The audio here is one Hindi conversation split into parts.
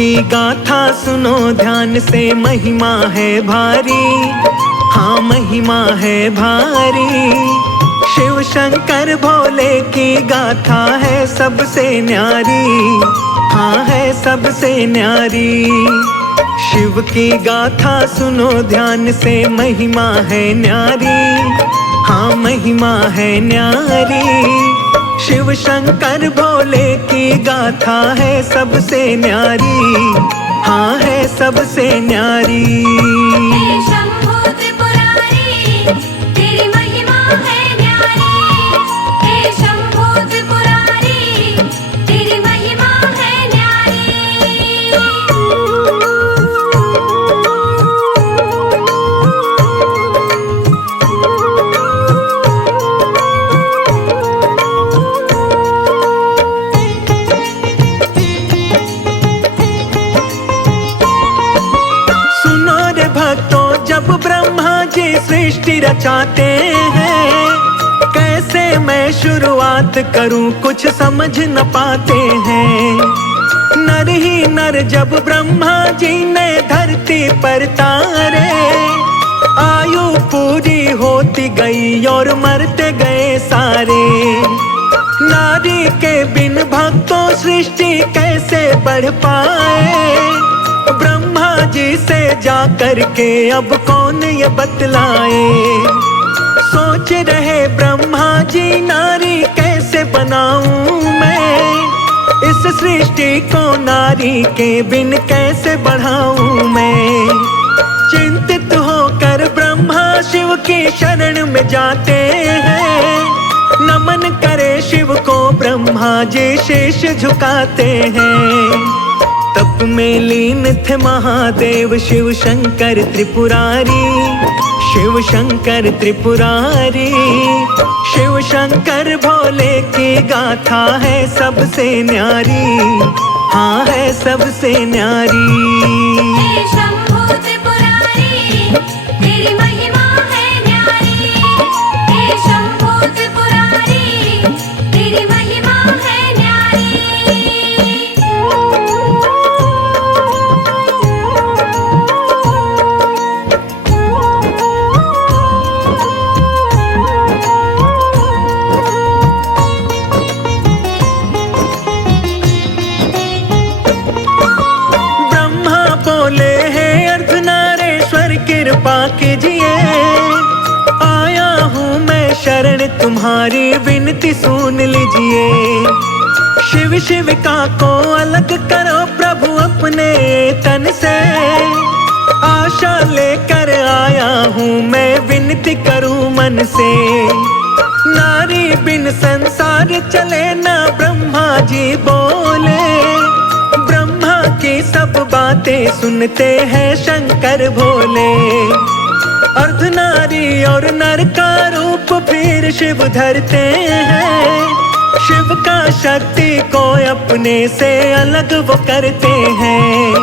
की गाथा सुनो ध्यान से, महिमा है भारी, हाँ महिमा है भारी। शिव शंकर भोले की गाथा है सबसे न्यारी, हाँ है सबसे न्यारी। शिव की गाथा सुनो ध्यान से, महिमा है न्यारी, हाँ महिमा है न्यारी। शिव शंकर भोले की गाथा है सबसे न्यारी, हाँ है सबसे न्यारी। हे शंभो त्रिपुरारी, तेरी महिमा है न्यारी। हे शंभो त्रिपुरारी, तेरी महिमा है न्यारी। जब ब्रह्मा जी सृष्टि रचाते हैं, कैसे मैं शुरुआत करूं कुछ समझ न पाते हैं। नर ही नर जब ब्रह्मा जी ने धरती पर तारे, आयु पूरी होती गई और मरते गए सारे। नारी के बिन भक्तों सृष्टि कैसे बढ़ पाए, ब्रह्मा जी से जा करके अब कौन ये बतलाए। सोच रहे ब्रह्मा जी नारी कैसे बनाऊं मैं, इस सृष्टि को नारी के बिन कैसे बढ़ाऊं मैं। चिंतित होकर ब्रह्मा शिव की शरण में जाते हैं, नमन करे शिव को ब्रह्मा जी शीश झुकाते हैं। तप में लीन थे महादेव शिव शंकर त्रिपुरारी, शिव शंकर त्रिपुरारी। शिव शंकर भोले की गाथा है सबसे न्यारी, हाँ है सबसे न्यारी। हे शंभो त्रिपुरारी, तेरी महिमा है न्यारी। हे शंभो त्रिपुरारी, तेरी महिमा है न्यारी। कृपा कीजिए, आया हूँ मैं शरण तुम्हारी, विनती सुन लीजिए। शिव शिविका को अलग करो प्रभु अपने तन से, आशा लेकर आया हूँ मैं, विनती करूँ मन से। नारी बिन संसार चले ना ब्रह्मा जी बोले, ब्रह्मा की सब बातें सुनते हैं शंकर भोले। अर्धनारी और नर का रूप फिर शिव धरते हैं, शिव का शक्ति को अपने से अलग वो करते हैं।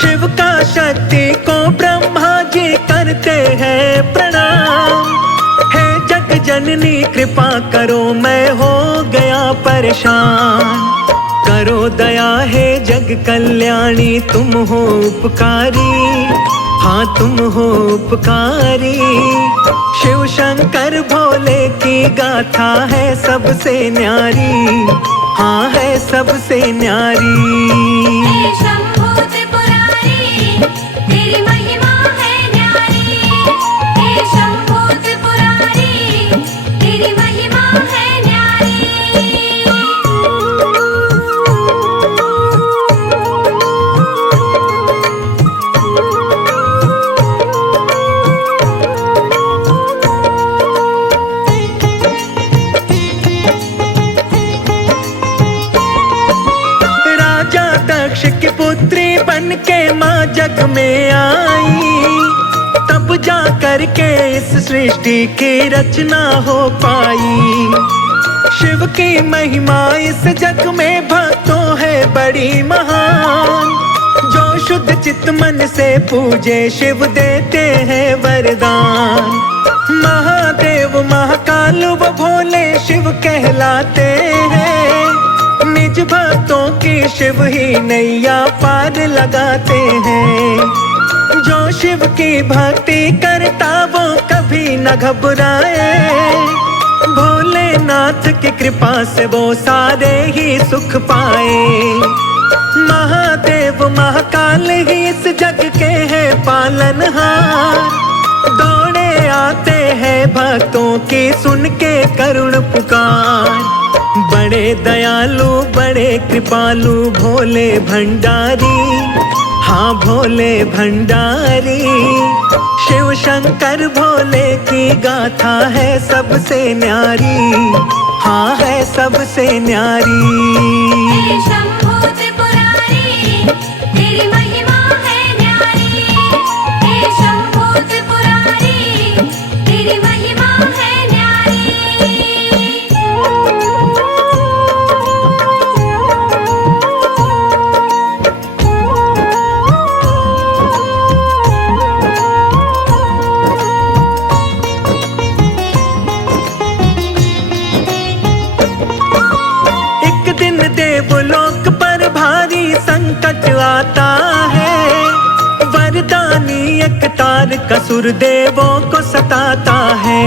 शिव का शक्ति को ब्रह्मा जी करते हैं प्रणाम। हे जग जननी कृपा करो, मैं हो गया परेशान। करो दया है जग कल्याणी, तुम हो उपकारी, हाँ तुम हो उपकारी। शिव शंकर भोले की गाथा है सबसे न्यारी, हाँ है सबसे न्यारी। हे शंभो त्रिपुरारी, तेरी महिमा है न्यारी। हे शंभो त्रिपुरारी, तेरी महिमा है न्यारी। की पुत्री बन के माँ जग में आई, तब जा कर के इस सृष्टि की रचना हो पाई। शिव की महिमा इस जग में भक्तों है बड़ी महान, जो शुद्ध चित्त मन से पूजे शिव देते हैं वरदान। महादेव महाकाल व भोले शिव कहलाते हैं, निज भक्तों भक्तों की शिव ही नैया पार लगाते हैं। जो शिव की भक्ति करता वो कभी न घबराए। भोलेनाथ की कृपा से वो सारे ही सुख पाए। महादेव महाकाल ही इस जग के हैं पालनहार। दौड़े आते हैं भक्तों की सुन के करुण पुकार। बड़े दयालु बड़े कृपालु भोले भंडारी, हाँ भोले भंडारी। शिव शंकर भोले की गाथा है सबसे न्यारी, हाँ है सबसे न्यारी। हे शंभू त्रिपुरारी, तेरी महिमा है न्यारी। हे शंभू त्रिपुरारी, तेरी महिमा है न्यारी। एक दिन देवलोक पर भारी संकट आता है। वरदानी एक तारकासुर देवों को सताता है।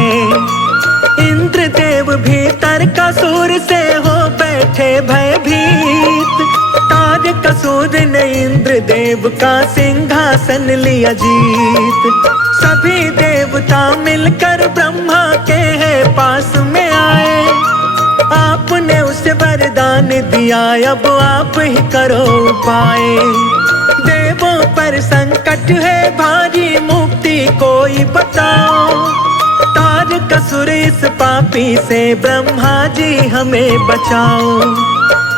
इंद्रदेव भी तारकासुर से हो बैठे भयभीत। तारकासुर ने इंद्रदेव का सिंहासन लिया जीत। सभी देवता मिलकर ब्रह्मा के पास में आए। आपने उसे वरदान दिया अब आप ही करो उपाय। देवों पर संकट है भारी मुक्ति कोई बताओ। तारकासुर इस पापी से ब्रह्मा जी हमें बचाओ।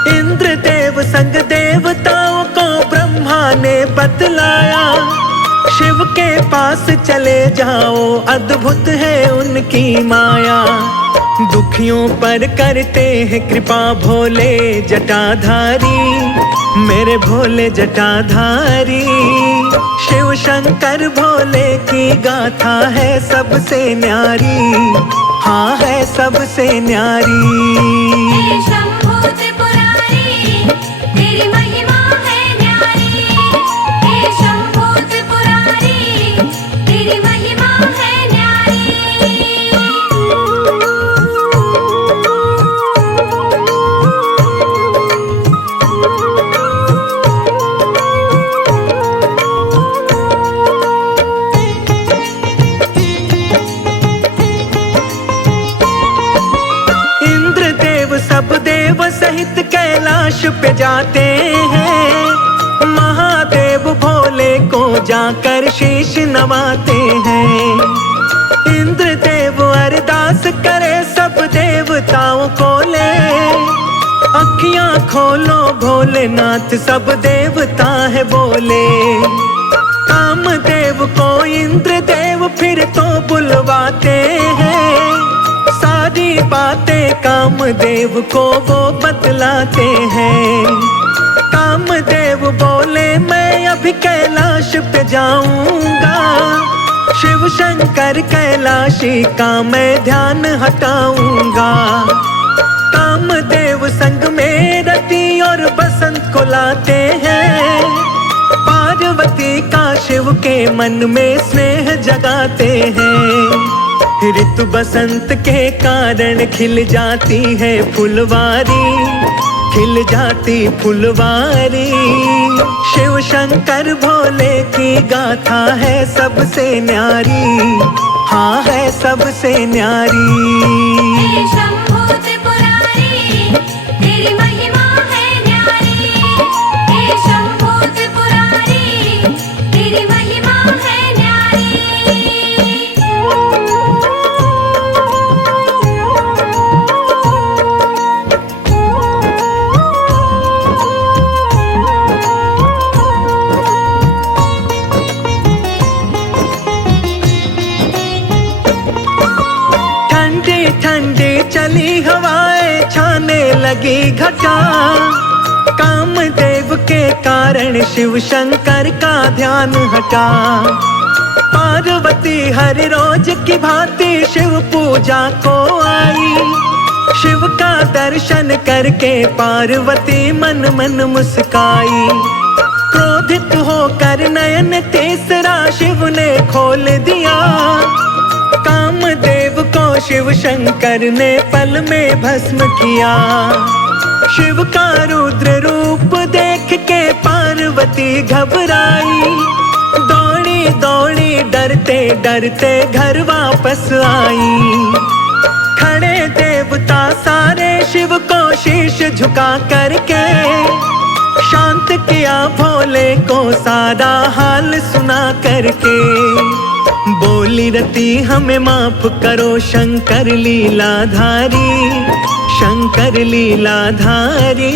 इंद्रदेव संग देवताओं को ब्रह्मा ने बतलाया। शिव के पास चले जाओ अद्भुत है उनकी माया। दुखियों पर करते हैं कृपा भोले जटाधारी, मेरे भोले जटाधारी। शिव शंकर भोले की गाथा है सबसे न्यारी, हाँ है सबसे न्यारी। हे शंभू त्रिपुरारी, तेरी महिमा है न्यारी। हे शंभू त्रिपुरारी, तेरी महिमा है न्यारी। इंद्रदेव सब देव सहित कैलाश पे जाते हैं। महादेव भोले को जाकर शीश नवाते हैं। इंद्रदेव अरदास करे सब देवताओं को ले। अखियां खोलो भोलेनाथ सब देवता है बोले। कामदेव को इंद्रदेव फिर तो बुलवाते हैं। सारी बातें कामदेव को वो बतलाते हैं। कामदेव बोले मैं अभी कैलाश पे जाऊंगा। शिव शंकर कैलाशी का मैं ध्यान हटाऊंगा। कामदेव संग में रति और बसंत को लाते हैं। पार्वती का शिव के मन में स्नेह जगाते हैं। ऋतु बसंत के कारण खिल जाती है फुलवारी, खिल जाती फुलवारी। शिव शंकर भोले की गाथा है सबसे न्यारी, हाँ है सबसे न्यारी। हे शंभू त्रिपुरारी, तेरी महिमा है न्यारी। हे शंभू त्रिपुरारी, तेरी महिमा है न्यारी। ठंडी ठंडी चली हवाएं छाने लगी घटा। कामदेव के कारण शिव शंकर का ध्यान हटा। पार्वती हर रोज की भांति शिव पूजा को आई। शिव का दर्शन करके पार्वती मन मन मुस्काई। क्रोधित होकर नयन तीसरा शिव ने खोल दिया। कामदेव को शिव शंकर ने पल में भस्म किया। शिव का रुद्र रूप देख के पार्वती घबराई। दौड़ी दौड़ी डरते डरते घर वापस आई। खड़े देवता सारे शिव को शीश झुका करके शांत किया भोले को सारा हाल सुना करके। बोली रति हमें माफ करो शंकर लीलाधारी, शंकर लीलाधारी।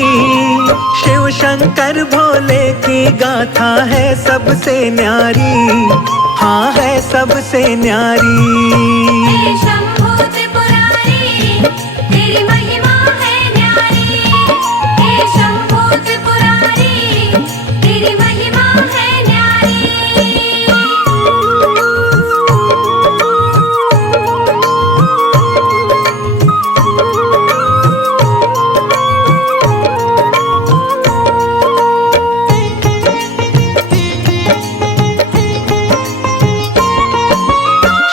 शिव शंकर भोले की गाथा है सबसे न्यारी, हाँ है सबसे न्यारी। हे शंभो त्रिपुरारी, तेरी महिमा है न्यारी। हे शंभो त्रिपुरारी, तेरी महिमा है न्यारी।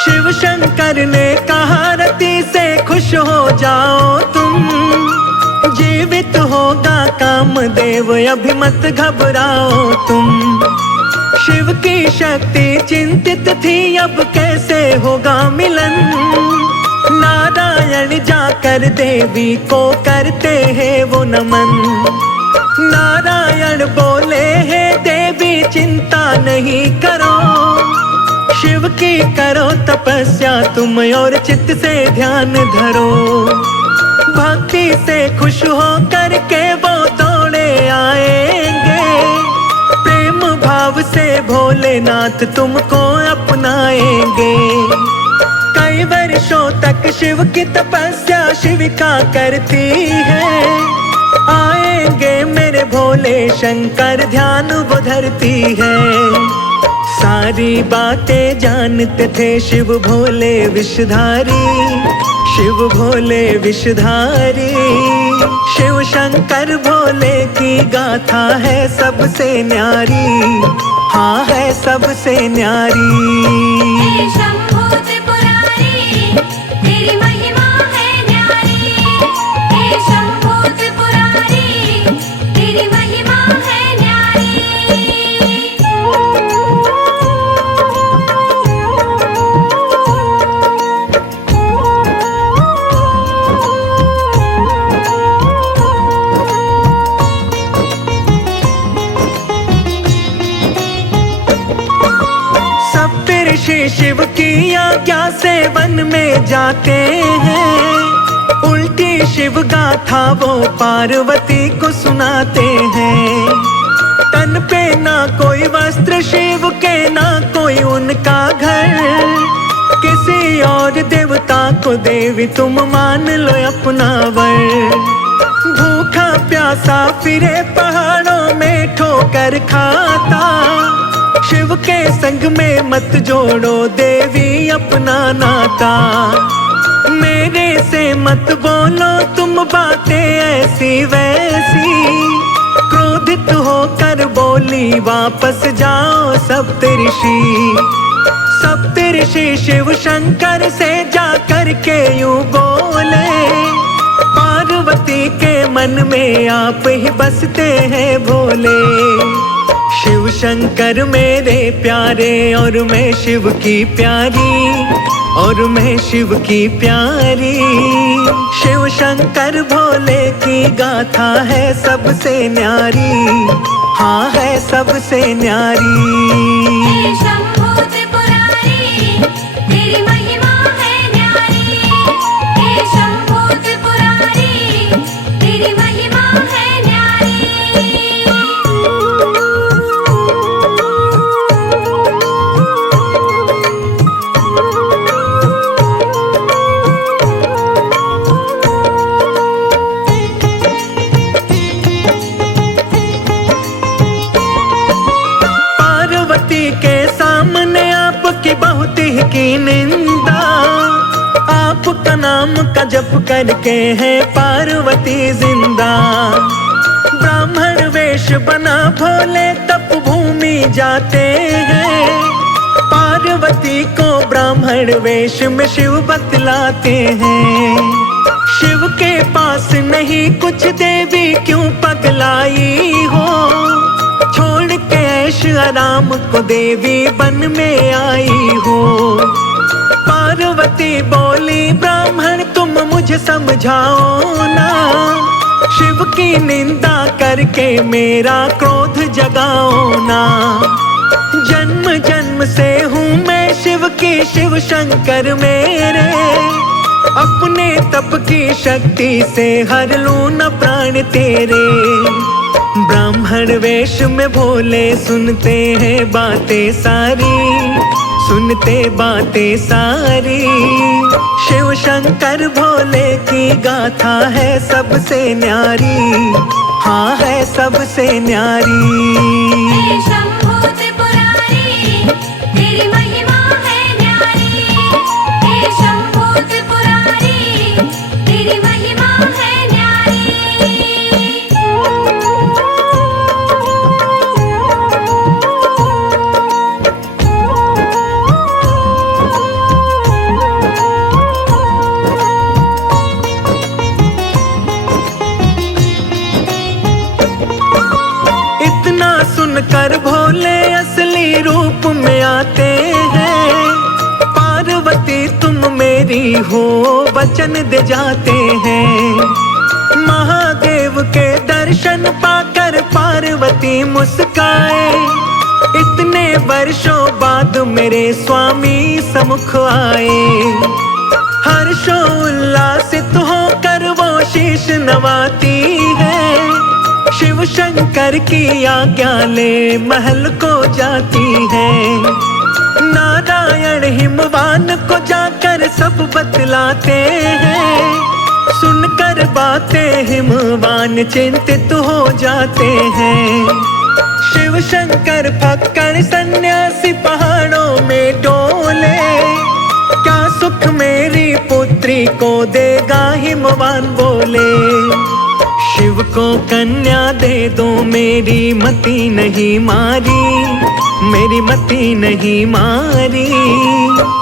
शिव शंकर ने कहा रति से खुश हो जाओ तुम। जीवित होगा कामदेव अभी मत घबराओ तुम। शिव की शक्ति चिंतित थी अब कैसे होगा मिलन। नारायण जाकर देवी को करते हैं वो नमन। नारायण बोले है देवी चिंता नहीं करो। शिव की करो तपस्या तुम और चित्त से ध्यान धरो। भक्ति से खुश हो करके वो दौड़े आएंगे। प्रेम भाव से भोलेनाथ तुमको अपनाएंगे। कई वर्षों तक शिव की तपस्या शिविका करती है। आएंगे मेरे भोले शंकर ध्यान वो धरती है। सारी बातें जानते थे शिव भोले विषधारी, शिव भोले विषधारी। शिव शंकर भोले की गाथा है सबसे न्यारी, हाँ है सबसे न्यारी। हे शंभो त्रिपुरारी, तेरी महिमा है न्यारी। हे शंभो त्रिपुरारी, तेरी महिमा है न्यारी। ऋषि शिव की आज्ञा से वन में जाते हैं। उल्टी शिव गाथा वो पार्वती को सुनाते हैं। तन पे ना कोई वस्त्र शिव के ना कोई उनका घर। किसी और देवता को देवी तुम मान लो अपना वर। भूखा प्यासा फिरे पहाड़ों में ठोकर खाता। शिव के संग में मत जोड़ो देवी अपना नाता। मेरे से मत बोलो तुम बातें ऐसी वैसी। क्रोधित होकर बोली वापस जाओ सप्तऋषि। सप्तऋषि शिव शंकर से जाकर के यूं बोले। पार्वती के मन में आप ही बसते हैं भोले। शिव शंकर मेरे प्यारे और मैं शिव की प्यारी, और मैं शिव की प्यारी। शिव शंकर भोले की गाथा है सबसे न्यारी, हाँ है सबसे न्यारी। हे शंभो त्रिपुरारी, तेरी महिमा है न्यारी। हे शंभो त्रिपुरारी, तेरी महिमा है न्यारी। की निंदा। आपका ना नाम का जप करके है पार्वती जिंदा। ब्राह्मण वेश बना भोले तप भूमि जाते हैं। पार्वती को ब्राह्मण वेश में शिव बतलाते हैं। शिव के पास नहीं कुछ देवी क्यों पगलाई हो, छोड़ के ऐश आराम को देवी बन में आई हो। पार्वती बोली ब्राह्मण तुम मुझे समझाओ ना, शिव की निंदा करके मेरा क्रोध जगाओ ना। जन्म जन्म से हूँ मैं शिव की, शिव शंकर मेरे, अपने तप की शक्ति से हर लूं न प्राण तेरे। ब्राह्मण वेश में भोले सुनते हैं बातें सारी, सुनते बातें सारी। शिव शंकर भोले की गाथा है सबसे न्यारी, हाँ है सबसे न्यारी। हे शंभू त्रिपुरारी, तेरी महिमा है न्यारी। हे शंभू त्रिपुरारी, तेरी महिमा है न्यारी। इतना सुनकर भोले असली रूप में आते हैं। पार्वती तुम मेरी हो वचन दे जाते हैं। महादेव के दर्शन पाकर पार्वती मुस्काए। इतने वर्षों बाद मेरे स्वामी सम्मुख आए। हर्षोल्लासित होकर वो शीश नवाती है। शिव शंकर की आज्ञा ले महल को जाती है। नारायण हिमवान को जाकर सब बतलाते हैं। सुनकर बातें हिमवान चिंतित हो जाते हैं। शिव शंकर फक्कड़ सन्यासी पहाड़ों में डोले। क्या सुख मेरी पुत्री को देगा हिमवान बोले। शिव को कन्या दे दो मेरी मति नहीं मारी, मेरी मति नहीं मारी।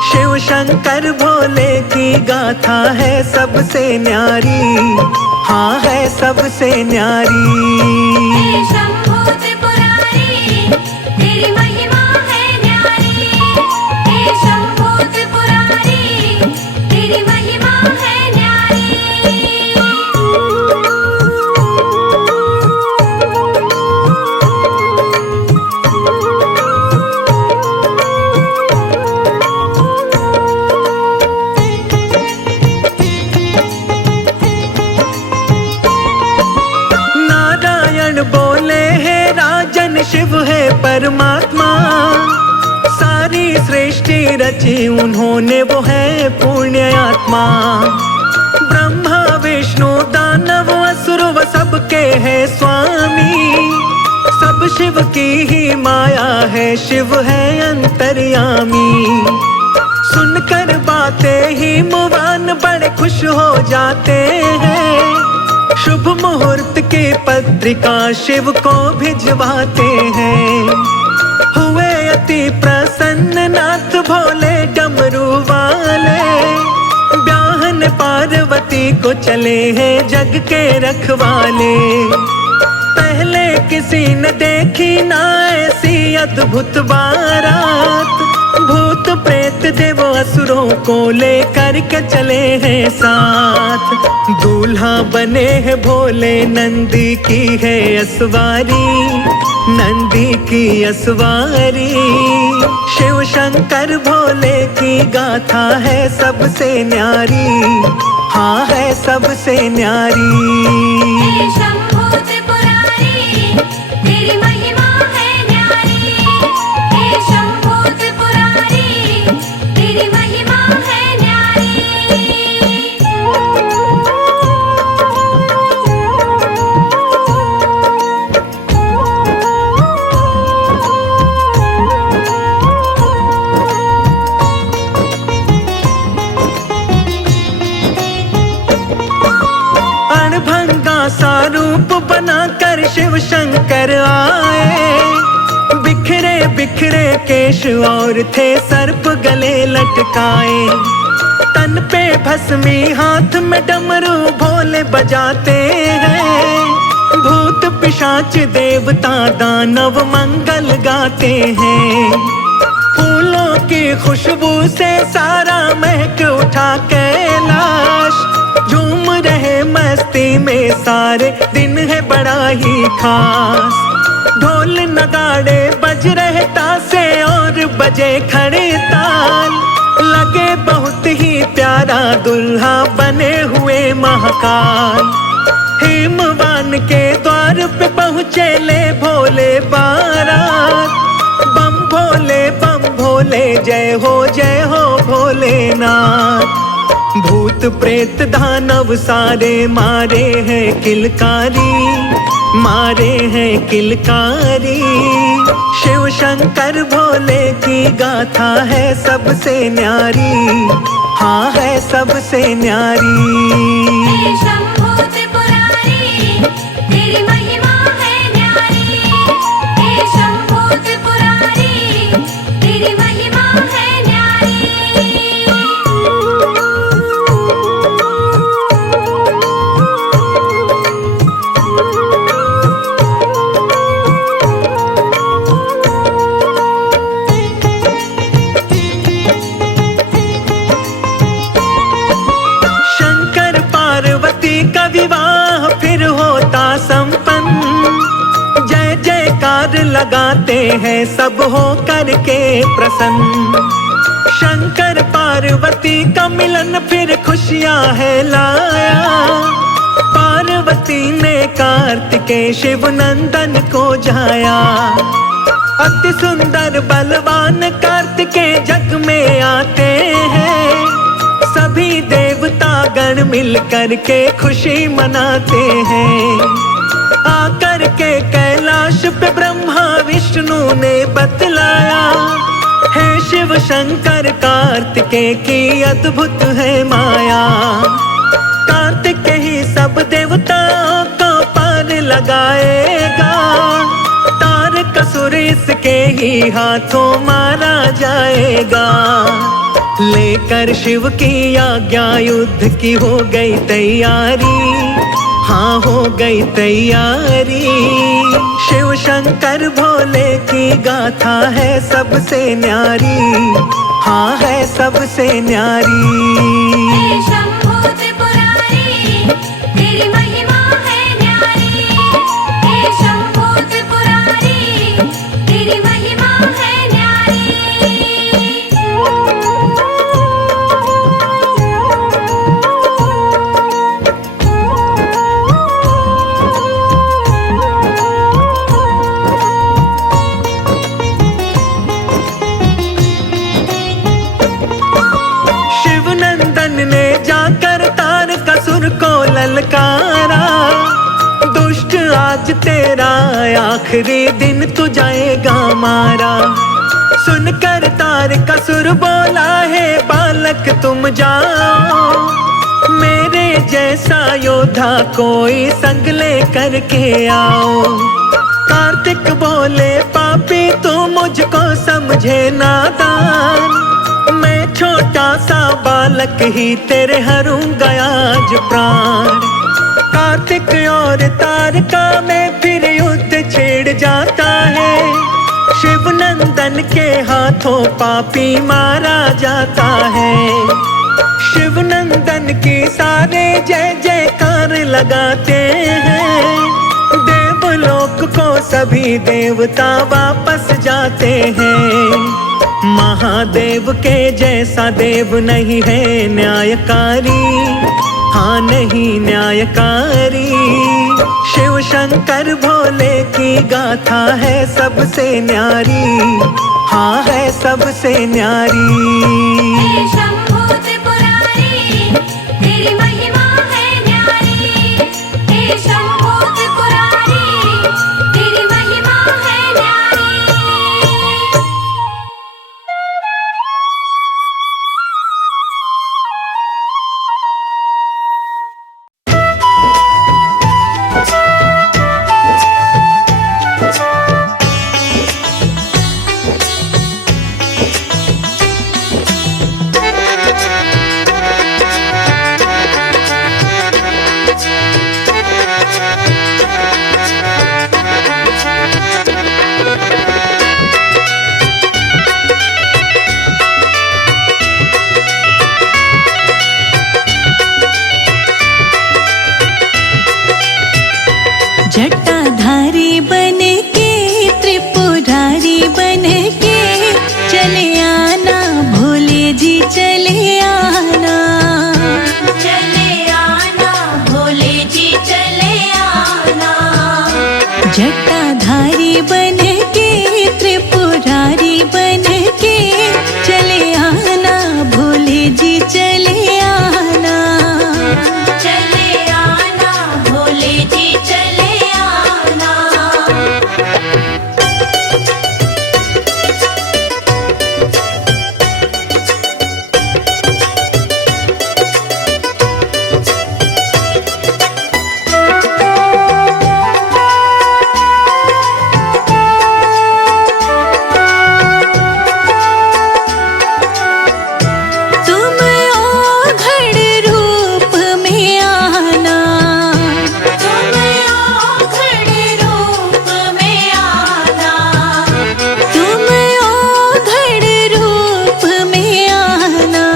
शिव शंकर भोले की गाथा है सबसे न्यारी, हाँ है सबसे न्यारी। हे शंभू त्रिपुरारी, तेरी महिमा है न्यारी। हे शंभू त्रिपुरारी, तेरी महिमा है न्यारी। बोले है राजन शिव है परमात्मा। सारी सृष्टि रची उन्होंने वो है पुण्य आत्मा। ब्रह्मा विष्णु दानव असुर व सबके है स्वामी। सब शिव की ही माया है, शिव है अंतर्यामी। सुनकर बातें ही मुवान बड़े खुश हो जाते हैं। शुभ मुहूर्त की पत्रिका शिव को भिजवाते हैं। हुए अति प्रसन्न नाथ भोले डमरू वाले। ब्याहन पार्वती को चले हैं जग के रखवाले। पहले किसी ने देखी ना ऐसी अद्भुत बारात। भूत प्रेत देव असुरों को लेकर के चले हैं साथ। दूल्हा बने हैं भोले नंदी की है असवारी, नंदी की असवारी। शिव शंकर भोले की गाथा है सबसे न्यारी, हाँ है सबसे न्यारी। हे शंभू त्रिपुरारी, तेरी महिमा है न्यारी। हे शंभू त्रिपुरारी, तेरी महिमा है न्यारी। शिव शंकर आए। बिखरे बिखरे केश और थे सर्प गले लटकाए। तन पे भस्मी हाथ में डमरू भोले बजाते हैं। भूत पिशाच देवता दानव मंगल गाते हैं। फूलों की खुशबू से सारा महक उठा कैलाश। झूम रहे मस्ती में सारे दिन है बड़ा ही खास। ढोल नगाड़े बज रहे तासे और बजे खड़े ताल। लगे बहुत ही प्यारा दुल्हा बने हुए महाकाल। हिमवान के द्वार पे पहुँचे ले भोले बारात। बम भोले जय हो भोलेनाथ। भूत प्रेत दानव सारे मारे हैं किलकारी, मारे हैं किलकारी। शिव शंकर भोले की गाथा है सबसे न्यारी, हाँ है सबसे न्यारी। हे शंभो त्रिपुरारी तेरी महिमा है न्यारी। हे शंभो त्रिपुरारी तेरी महिमा है न्यारी। शंकर पार्वती का विवाह फिर होता संपन्न। जय जयकार लगाते हैं सब हो करके प्रसन्न। शंकर पार्वती का मिलन फिर खुशियां है लाया। पार्वती ने कार्तिकेय शिव नंदन को जाया। अति सुंदर बलवान कार्तिकेय जग में आते हैं। सभी देवता गण मिल करके खुशी मनाते हैं। आकर के कैलाश पे ब्रह्मा विष्णु ने बतलाया। हे शिव शंकर कार्तिकेय की अद्भुत है माया। कार्तिकेय ही सब देवताओं को पार लगाएगा। तारकासुर इसके ही हाथों मारा जाएगा। लेकर शिव की आज्ञा युद्ध की हो गई तैयारी, हाँ हो गई तैयारी। शिव शंकर भोले की गाथा है सबसे न्यारी, हाँ है सबसे न्यारी। हे शंभो त्रिपुरारी तेरी महिमा है न्यारी। हे शंभो त्रिपुरारी तेरी महिमा है न्यारी। शिव नंदन ने जाकर तारकासुर को ललकारा। दुष्ट आज तेरा आखिरी दिन तू जाएगा मारा। सुनकर तारकासुर बोला है बालक तुम जाओ। मेरे जैसा योद्धा कोई संग ले करके आओ। कार्तिक बोले पापी तू मुझको समझे नादान। मैं छोटा सा बालक ही तेरे हरूंगा आज प्राण। कार्तिक और तारका में फिर युद्ध छिड़ जाता है। शिव नंदन के हाथों पापी मारा जाता है। शिव नंदन की सारे जय जयकार लगाते हैं। देवलोक को सभी देवता वापस जाते हैं। महादेव के जैसा देव नहीं है न्यायकारी, हाँ नहीं न्यायकारी। शिव शंकर भोले की गाथा है सबसे न्यारी, हाँ है सबसे न्यारी। हे शंभो त्रिपुरारी तेरी महिमा है न्यारी। हे शंभो त्रिपुरारी तेरी महिमा है न्यारी। जटाधारी बन के त्रिपुरारी बन के चले आना भोले जी चले आना। चले आना भोले जी चले आना। तुम ओघड़ रूप में आना। तुम ओघड़ रूप में आना। तुम ओघड़ रूप में आना।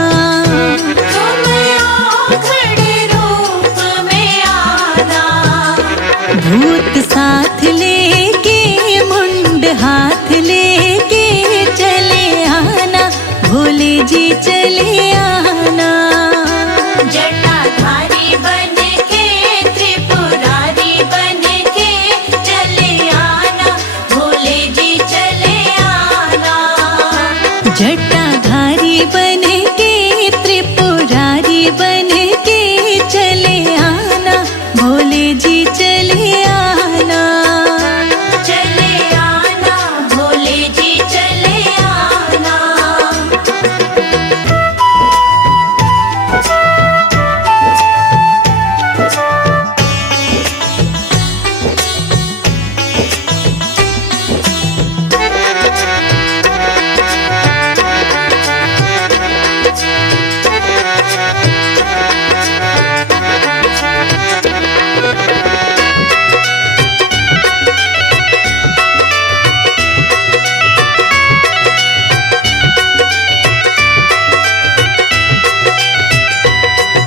तुम ओघड़ रूप में आना। भूत साथ लेके मुंड हाथ लेके चले आना भोले जी चले आना। जटाधारी बन के त्रिपुरारी बन के चले आना भोले जी चले आना। जटाधारी बन के त्रिपुरारी बन के चले आना भोले जी चले आना। चले आना भोले जी चले आना।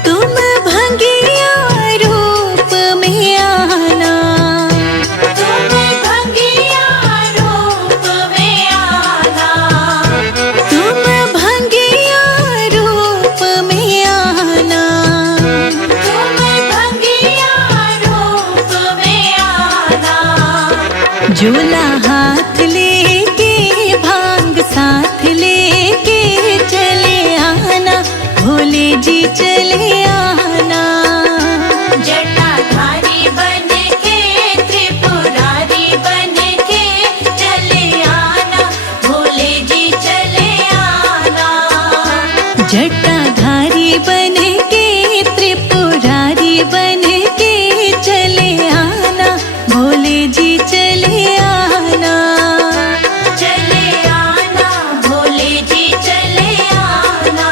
तुम भंगिया रूप में आना। तुम भंगिया रूप में आना। तुम भंगिया रूप में आना। तुम भंगिया रूप में आना। झूला हाथ लेके भांग साथ लेके चले आना भोले जी चले आना। जटाधारी बन के त्रिपुरारी बन के चले आना भोले जी चले आना। जटाधारी बन के त्रिपुरारी बन के चले आना भोले जी चले आना। चले आना भोले जी चले आना।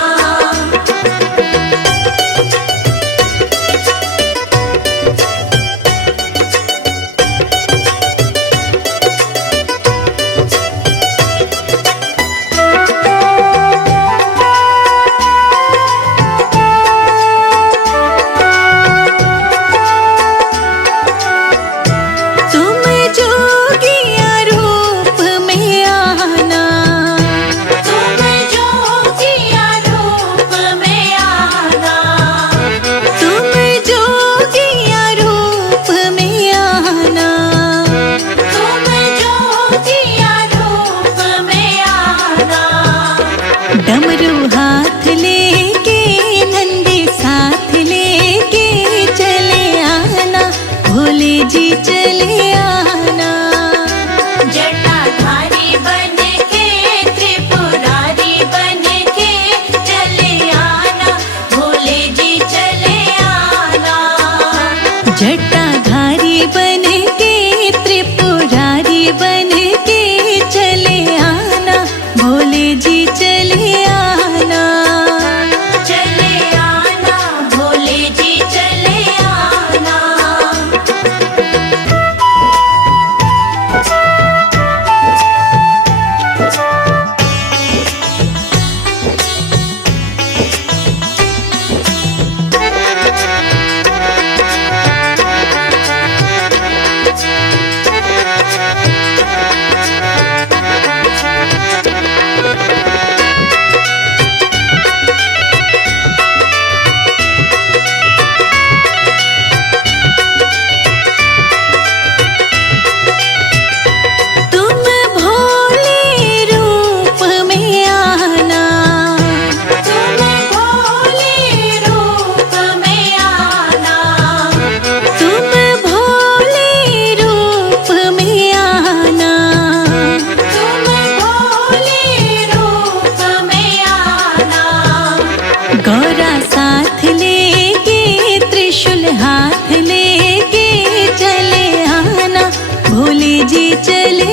जी चले